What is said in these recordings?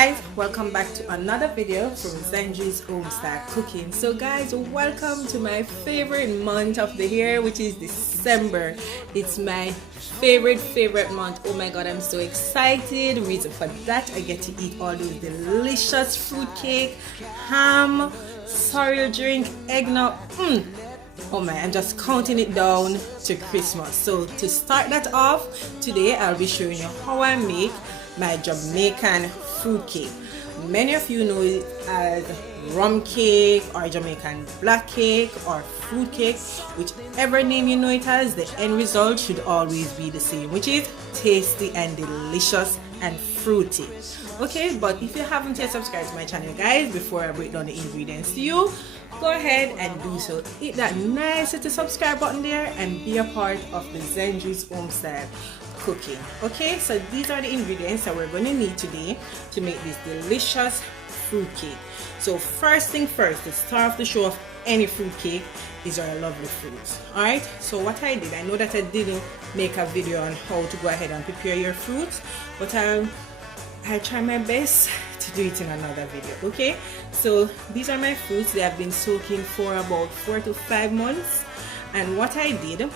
guys, welcome back to another video from Zendre-homestyle-cooking. So guys, welcome to my favorite month of the year, which is December. It's my favorite month. Oh my god, I'm so excited. Reason for that, I get to eat all those delicious fruit cake, ham, cereal drink, eggnog. Oh my, I'm just counting it down to Christmas. So to start that off, today I'll be showing you how I make my Jamaican fruit cake. Many of you know it as rum cake or Jamaican black cake or fruit cake. Whichever name you know it as, the end result should always be the same, which is tasty and delicious and fruity. Okay, but if you haven't yet subscribed to my channel guys, before I break down the ingredients to you, go ahead and do so. Hit that nice little subscribe button there and be a part of the Zendre's Homestyle Cooking. Okay, so these are the ingredients that we're going to need today to make this delicious fruit cake. So first thing first, to start off the show of any fruit cake is our lovely fruits. Alright, so what I did, I know that I didn't make a video on how to go ahead and prepare your fruits, but I'll try my best to do it in another video. Okay, so these are my fruits. They have been soaking for about 4 to 5 months, and what I did,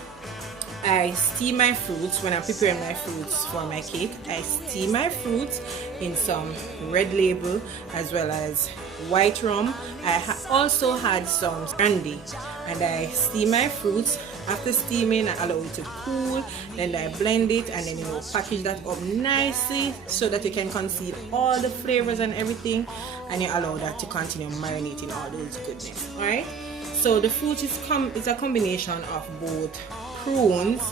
I steam my fruits. When I'm preparing my fruits for my cake, I steam my fruits in some red label as well as white rum. I also had some brandy, and I steam my fruits. After steaming, I allow it to cool, then I blend it, and then package that up nicely so that you can conceal all the flavors and everything, and you allow that to continue marinating all those goodness. Alright, so the fruit is a combination of both prunes,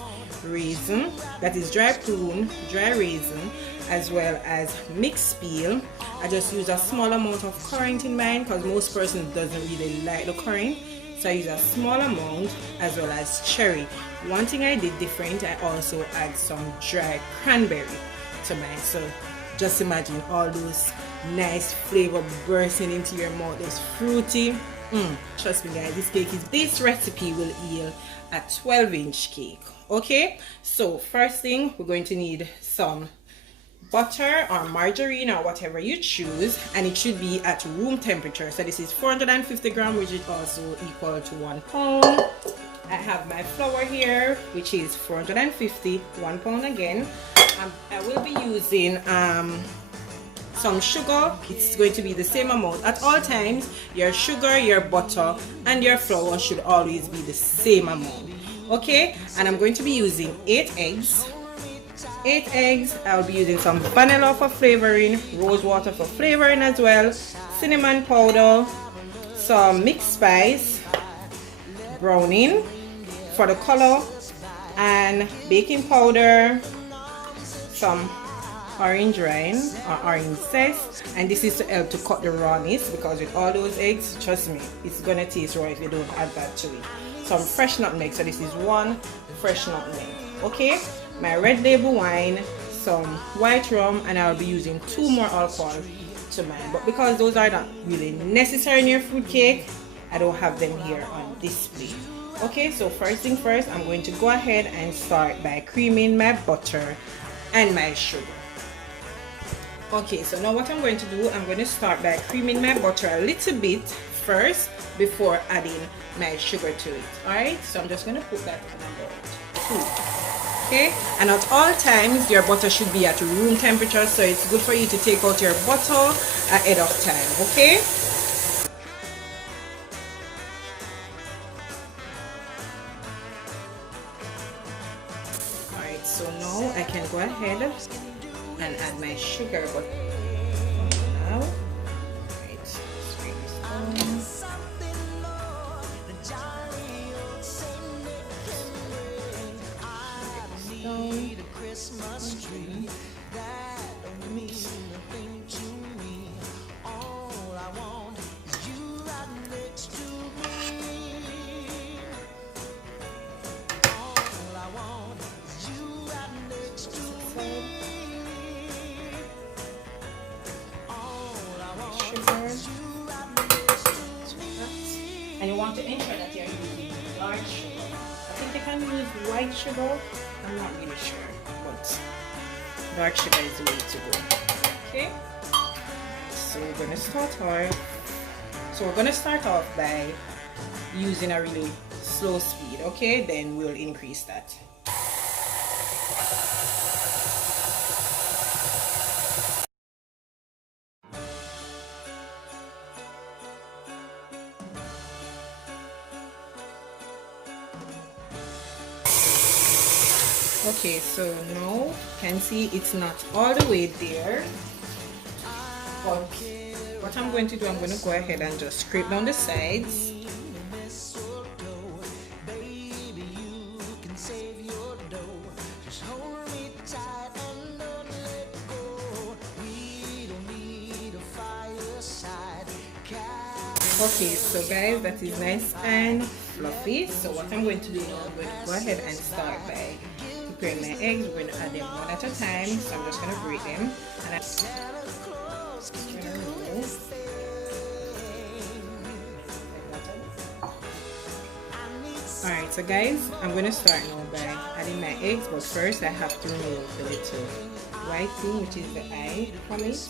raisin, that is dry prune, dry raisin, as well as mixed peel. I just use a small amount of currant in mine because most persons doesn't really like the currant, so I use a small amount, as well as cherry. One thing I did different, I also add some dry cranberry to mine. So just imagine all those nice flavor bursting into your mouth. It's fruity. Trust me guys, this recipe will yield a 12-inch cake. Okay, so first thing, we're going to need some butter or margarine or whatever you choose, and it should be at room temperature. So this is 450 grams, which is also equal to 1 pound. I have my flour here, which is 450, 1 pound again. I will be using some sugar. It's going to be the same amount at all times. Your sugar, your butter, and your flour should always be the same amount. Okay, and I'm going to be using 8 eggs. 8 eggs. I'll be using some vanilla for flavoring, rose water for flavoring as well, cinnamon powder, some mixed spice, browning for the color, and baking powder, some orange rind or orange zest, and this is to help to cut the rawness, because with all those eggs, trust me, it's gonna taste raw if you don't add that to it. Some fresh nutmeg, so this is 1 fresh nutmeg. Okay, my red label wine, some white rum, and I'll be using 2 more alcohol to mine, but because those are not really necessary in your fruit cake, I don't have them here on display. Okay, so first thing first, I'm going to go ahead and start by creaming my butter and my sugar. Okay, so now what I'm going to do, I'm going to start by creaming my butter a little bit first before adding my sugar to it. Alright, so I'm just going to put that on about 2. Okay, and at all times your butter should be at room temperature, so it's good for you to take out your butter ahead of time. Okay, alright, so now I can go ahead and add my sugar, but now, right, bring this down. And you want to ensure that you're using large sugar. I think you can use white sugar, I'm not really sure, but dark sugar is the way to go. Okay, So we're gonna start off by using a really slow speed, okay? Then we'll increase that. Okay, so now you can see it's not all the way there, but what I'm going to do, I'm going to go ahead and just scrape down the sides. Okay, so guys, that is nice and fluffy. So what I'm going to do now, I'm going to go ahead and start by preparing my eggs. We're going to add them one at a time. So I'm just going to break them. And alright, so guys, I'm going to start now by adding my eggs. But first I have to remove the little white thing, which is the eye from it.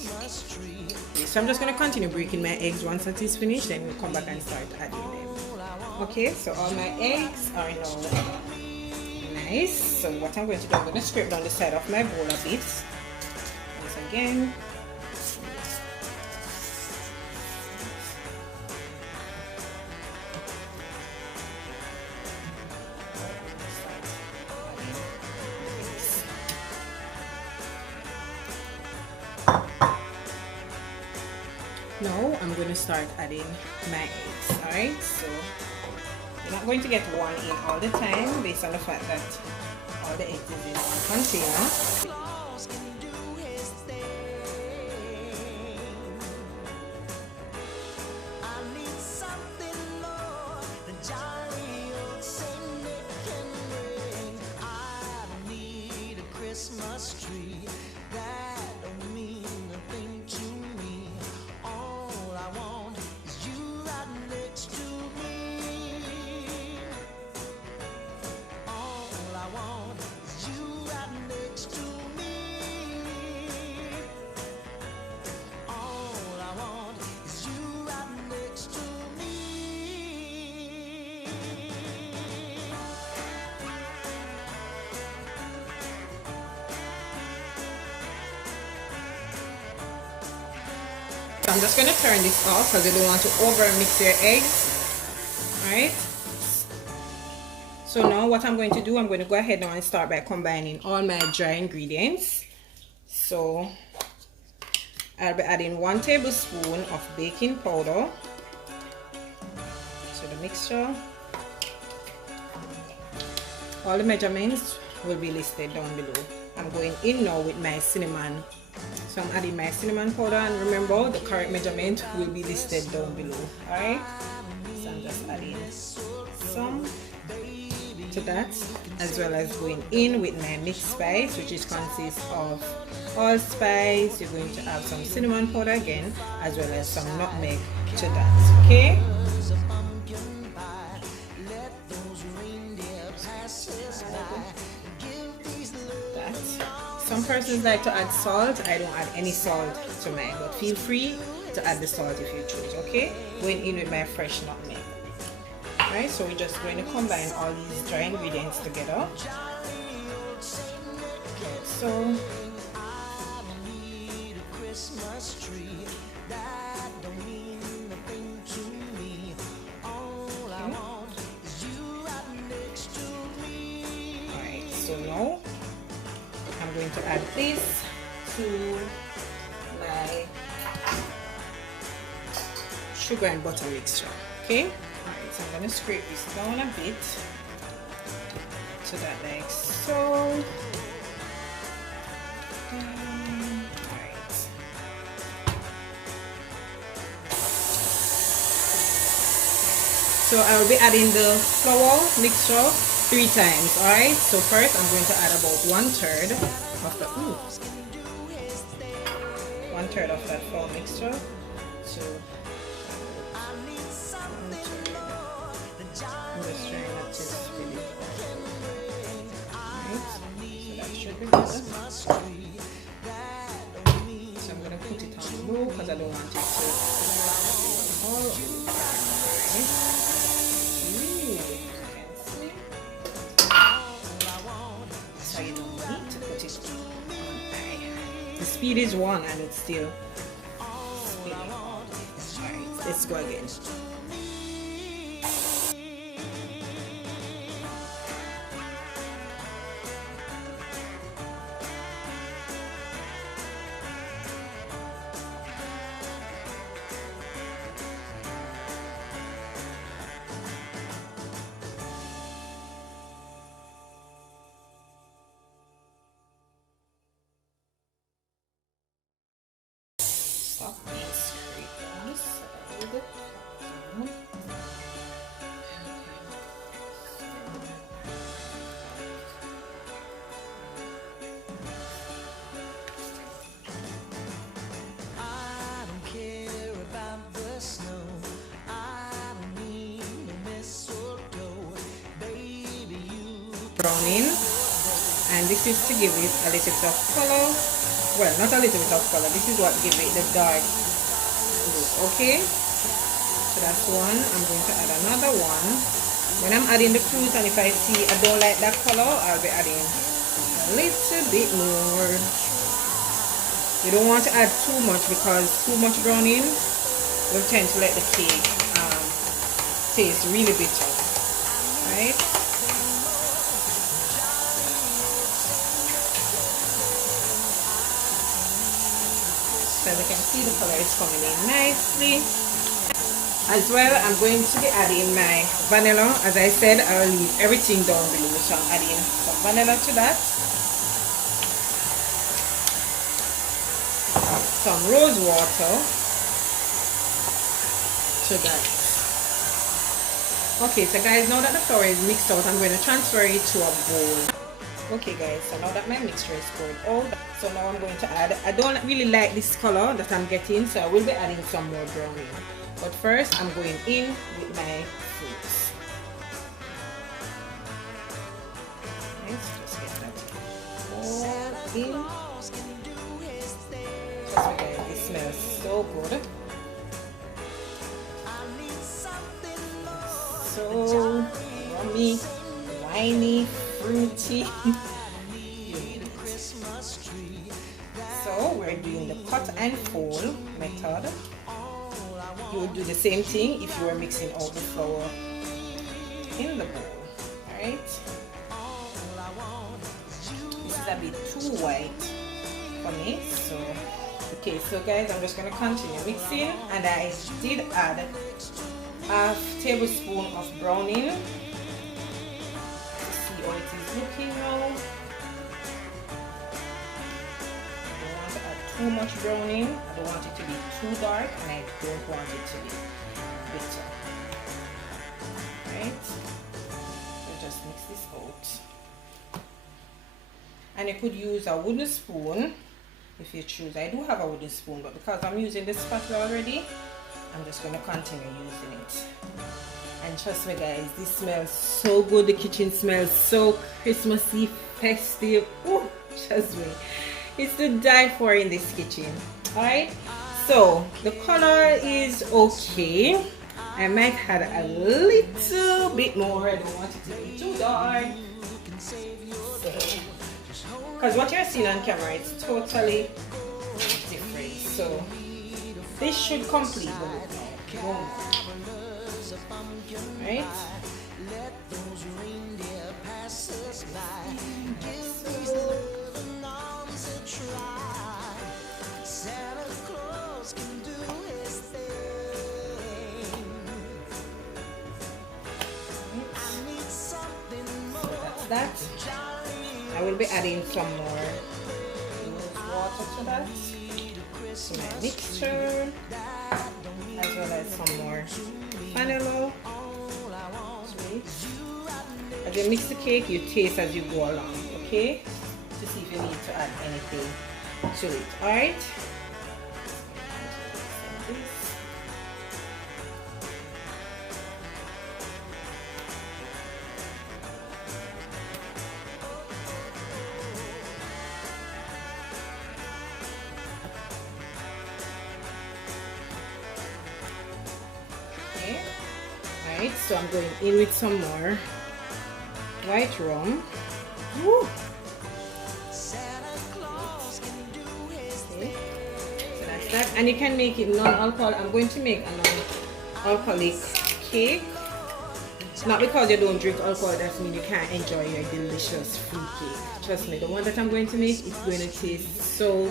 Okay, so I'm just going to continue breaking my eggs. Once that is finished, then we'll come back and start adding them. Okay, so all my eggs are now nice. So what I'm going to do, I'm going to scrape down the side of my bowl a bit. Once again. Now I'm going to start adding my eggs. Alright, so you're not going to get one in all the time based on the fact that all the eggs is in one container. I'm just going to turn this off because you don't want to over mix your eggs. Alright, so now what I'm going to do, I'm going to go ahead now and start by combining all my dry ingredients. So I'll be adding 1 tablespoon of baking powder to the mixture. All the measurements will be listed down below. I'm going in now with my cinnamon. So I'm adding my cinnamon powder, and remember the correct measurement will be listed down below. Alright, so I'm just adding some to that, as well as going in with my mixed spice, which consists of allspice. You're going to add some cinnamon powder again, as well as some nutmeg to that. Okay, some persons like to add salt. I don't add any salt to mine, but feel free to add the salt if you choose. Okay, going in with my fresh nutmeg. Alright, so we're just going to combine all these dry ingredients together. So alright, so now I'm going to add this to my sugar and butter mixture. Okay, alright, so I'm going to scrape this down a bit to that, like so. Alright, so I will be adding the flour mixture 3 times. Alright, so first I'm going to add about 1/3 of the 1/3 of that flour mixture. So I'm just trying not to really. Alright, so that should be good. So I'm going to put it low because I don't want it to all over. So you don't need to put it on high. The speed is 1 and it's still spinning. Alright, let's go again. Stop being straight on the side. I don't care about the snow. I don't need no mistletoe. Baby, you Browning, and this is to give it a little bit of color. Well, not a little bit of color, this is what gives it the dark look. Okay, so that's one. I'm going to add another one. When I'm adding the fruit, and if I see I don't like that color, I'll be adding a little bit more. You don't want to add too much because too much browning will tend to let the cake taste really bitter, right? So as you can see, the color is coming in nicely. As well, I'm going to be adding my vanilla. As I said, I'll leave everything down below, so I'm adding some vanilla to that. Some rose water to that. Okay, so guys, now that the flour is mixed out, I'm going to transfer it to a bowl. Okay guys, so now that my mixture is poured out, so now I'm going to add, I don't really like this color that I'm getting, so I will be adding some more browning. But first, I'm going in with my fruits. Let's just get that all in. Trust me guys, it smells so good. So yummy, winey, fruity. So we're doing the cut and fold method. You would do the same thing if you were mixing all the flour in the bowl. Alright? This is a bit too white for me. So okay, so guys, I'm just gonna continue mixing, and I did add a tablespoon of browning. See how it is looking now. I don't want to add too much browning. I don't want it to be too dark, and I don't want it to be bitter. Right? So just mix this out. And you could use a wooden spoon if you choose. I do have a wooden spoon, but because I'm using this spatula already, I'm just going to continue using it. And trust me guys, this smells so good. The kitchen smells so Christmassy, festive. Ooh, trust me, it's to die for in this kitchen. Alright, so the color is okay. I might add a little bit more. I don't want it to be too dark. Because what you're seeing on camera is totally different. So this should complete the look now. Right? So that's that. I will be adding some more water to that, to my mixture, as well as some more vanilla. Sweet. As you mix the cake, you taste as you go along, okay? To see if you need to add anything to it, alright? Right, so I'm going in with some more white rum. Woo. Okay, so that's that. And you can make it non-alcoholic. I'm going to make a non-alcoholic cake. Not because you don't drink alcohol, that means you can't enjoy your delicious fruit cake. Trust me, the one that I'm going to make is going to taste so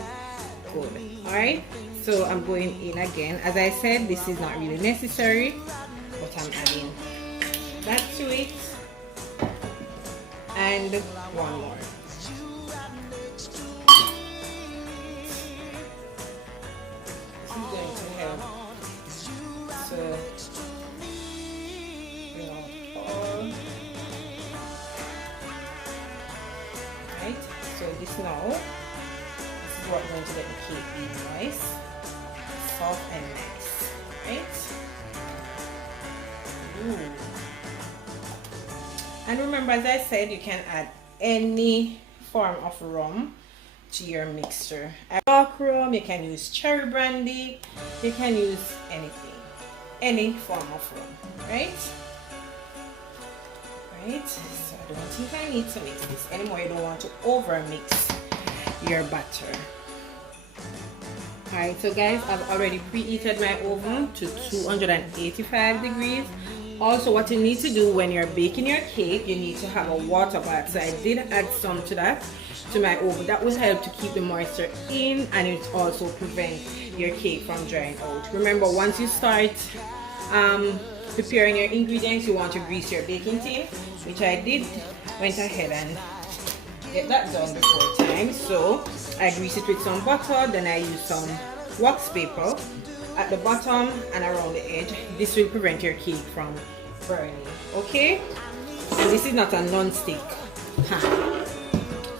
good. Alright, so I'm going in again. As I said, this is not really necessary, but I'm adding that to it. And one more. This is going to help. So right, so this now, this is what going to get the cake being nice, soft and nice, right? Ooh. And remember, as I said, you can add any form of rum to your mixture. Dark rum, you can use cherry brandy, you can use anything, any form of rum, right? Right, so I don't think I need to mix this anymore. You don't want to over mix your batter. Alright, so guys, I've already preheated my oven to 285 degrees. Also, what you need to do when you're baking your cake, you need to have a water bath. So I did add some to that, to my oven. That will help to keep the moisture in, and it also prevent your cake from drying out. Remember, once you start preparing your ingredients, you want to grease your baking tin, which I did. Went ahead and get that done before time. So I grease it with some butter, then I use some wax paper at the bottom and around the edge. This will prevent your cake from burning. Okay, and this is not a non-stick pan.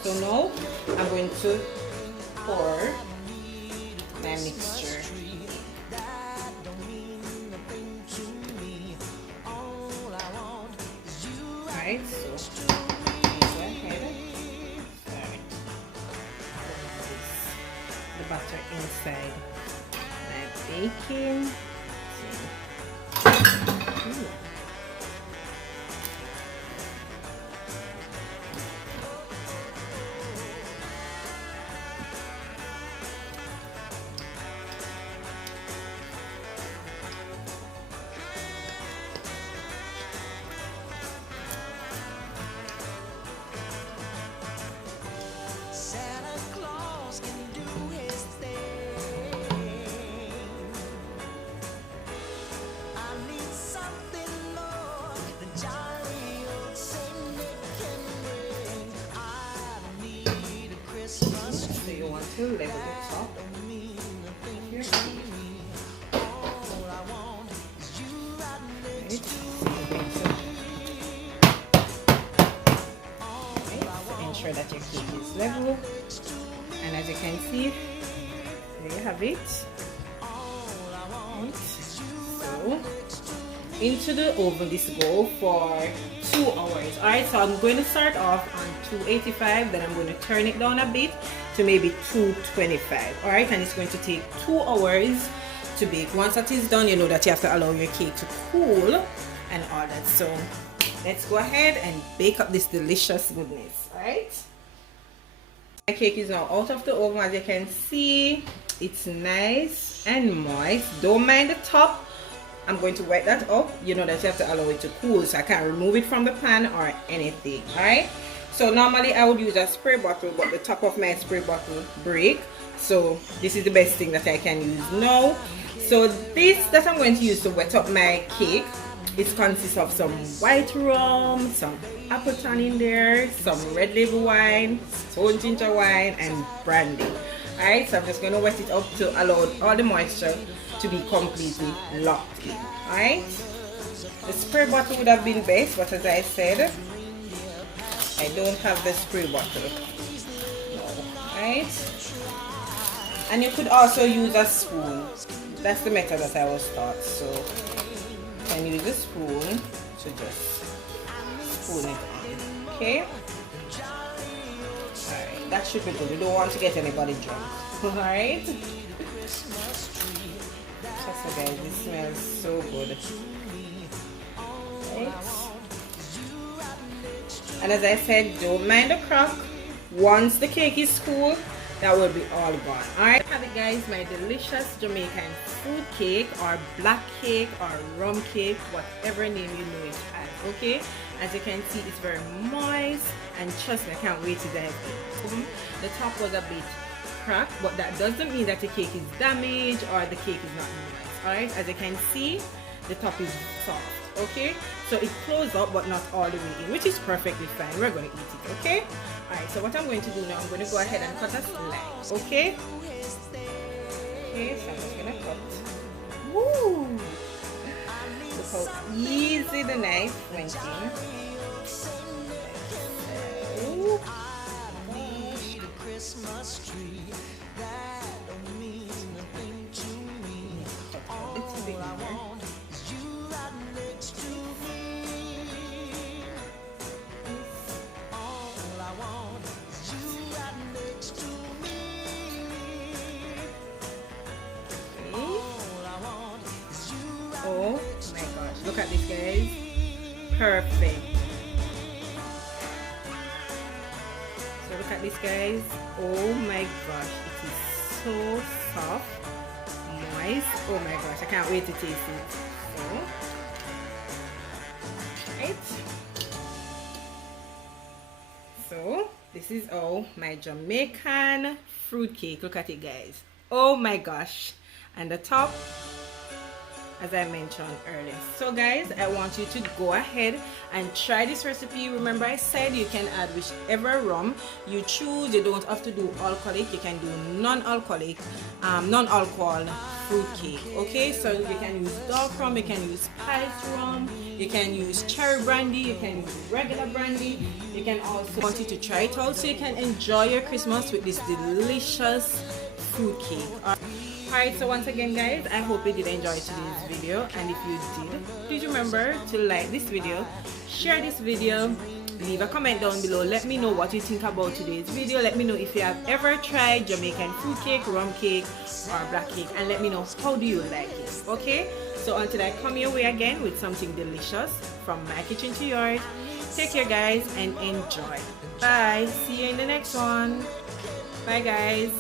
So now I'm going to pour my mixture. Alright, so go ahead. Alright. The butter inside my baking. Ooh. So you want to level it up. Here. Ensure that your cake is level, and as you can see, there you have it. Right. So into the oven this go for 2 hours. Alright, so I'm going to start off on 285, then I'm going to turn it down a bit to maybe 225. Alright, and it's going to take 2 hours to bake. Once that is done, you know that you have to allow your cake to cool and all that. So let's go ahead and bake up this delicious goodness. Alright, my cake is now out of the oven. As you can see, it's nice and moist. Don't mind the top. I'm going to wet that up. You know that you have to allow it to cool, so I can't remove it from the pan or anything. Alright, so normally I would use a spray bottle, but the top of my spray bottle break, so this is the best thing that I can use now. So this that I'm going to use to wet up my cake, it consists of some white rum, some appleton in there, some red label wine, stone ginger wine, and brandy. Alright, so I'm just going to wet it up to allow all the moisture to be completely locked in. Alright, the spray bottle would have been best, but as I said, I don't have the spray bottle. No. Alright, and you could also use a spoon. That's the method that I was taught. So you can use a spoon to just spoon it on. Okay. Alright, that should be good. We don't want to get anybody drunk. Alright. Just so guys, this smells so good. Right. And as I said, don't mind the crack. Once the cake is cool, that will be all gone. Alright, have it guys, my delicious Jamaican fruit cake or black cake or rum cake, whatever name you know it as. Okay, as you can see, it's very moist, and trust me, I can't wait to dive in. The top was a bit cracked, but that doesn't mean that the cake is damaged or the cake is not moist. Alright, as you can see, the top is soft. Okay, so it closed up but not all the way in, which is perfectly fine. We're going to eat it. Okay, alright, so what I'm going to do now, I'm going to go ahead and cut a slice. Okay, so I'm just going to cut. Woo! Look how easy the knife went in. Ooh. It's a bit more. Oh my gosh, look at this guys, perfect. So look at this guys, oh my gosh, it is so soft, moist, oh my gosh, I can't wait to taste it. So, right. So this is my Jamaican fruit cake. Look at it guys, oh my gosh, and the top, as I mentioned earlier. So guys, I want you to go ahead and try this recipe. Remember I said you can add whichever rum you choose. You don't have to do alcoholic, you can do non-alcoholic, non-alcohol fruit cake. Okay, so you can use dark rum, you can use spiced rum, you can use cherry brandy, you can use regular brandy. You can also want you to try it out so you can enjoy your Christmas with this delicious fruit cake. Alright, so once again guys, I hope you did enjoy today's video, and if you did, please remember to like this video, share this video, leave a comment down below, let me know what you think about today's video. Let me know if you have ever tried Jamaican fruit cake, rum cake or black cake, and let me know how do you like it. Okay, so until I come your way again with something delicious from my kitchen to yours, take care guys and enjoy. Bye, see you in the next one. Bye guys.